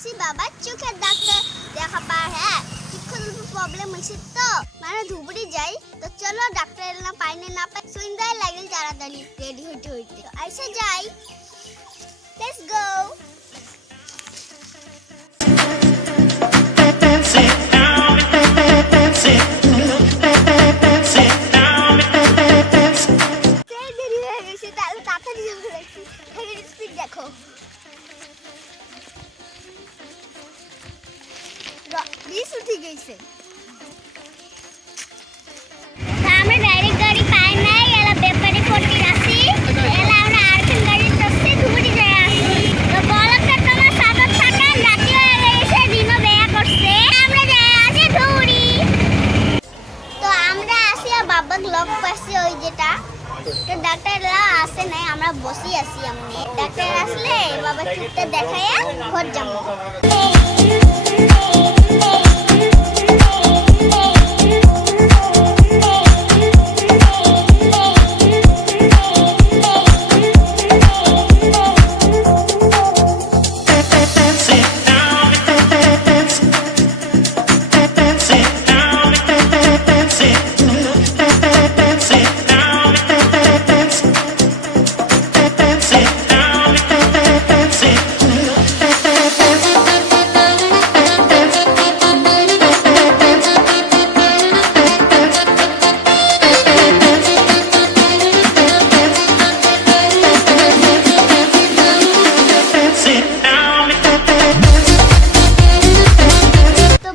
আসি বাবার চোখের ডাক্তার দেখাবার। হ্যাঁ কিছুক্ষণ প্রবলেম হয়েছে তো মানে ধুবড়ি যাই তো চলো ডাক্তার এলাম পাইনি না পাই সন্ধ্যায় লাগে তাড়াতাড়ি রেডি হইতে হইতে আইসা যাই। Let's go. দেরি হয়ে গেছে তাহলে তাড়াতাড়ি যাবো রাখছি। স্পিড দেখো বিশ উঠে গেছে। আমরা ডাইরেক্ট গাড়ি পাই নাই এলা ব্যাপারে করতে আসি এলা আমরা আরখান গাড়ি চড়তে ধুবড়ি যায় আসি তো বলটা তোমার সাথে থাকা রাতে হয়ে গেছে দিনও বেয়া করছে আমরা যাই আসি ধুবড়ি। তো আমরা আসি আর বাবা লক পাশে ওই যেটা তো ডাক্তাররা আসে নাই আমরা বসি আছি আমনে ডাক্তার আসলে বাবা চুপটা দেখায়া ঘর যাবো।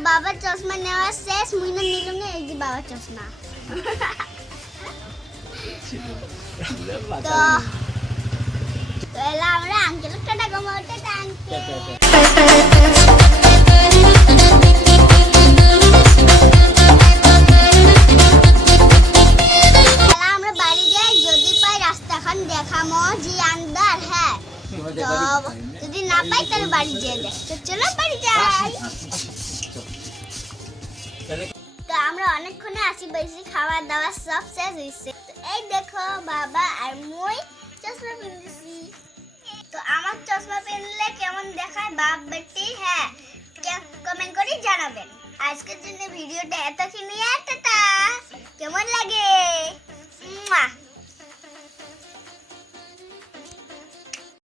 বাবার চশমা নেওয়া শেষ মুইনা নিলাম না এই যে বাবার চশমা। তো এলা আমরা আঙ্কেল টাটা গমাতে টাঙ্কে এলা আমরা বাড়ি যাই যদি পাই রাস্তাখান দেখামো জি আন্দার। হ্যাঁ তো যদি না পাই তাহলে বাড়ি যেয়ে দেখ তো চলো বাড়ি যাই। তো আমরা অনেকক্ষণে আসি বসে খাওয়া দাওয়া সব শেষ হয়েছে। এই দেখো বাবা আর মই চশমা পিনতেছি। তো আমার চশমা পিনলে কেমন দেখায় বাপ বেটি হ্যাঁ কমেন্ট করে জানাবেন। আজকের জন্য ভিডিওটা এতক্ষণই টাটা কেমন লাগে।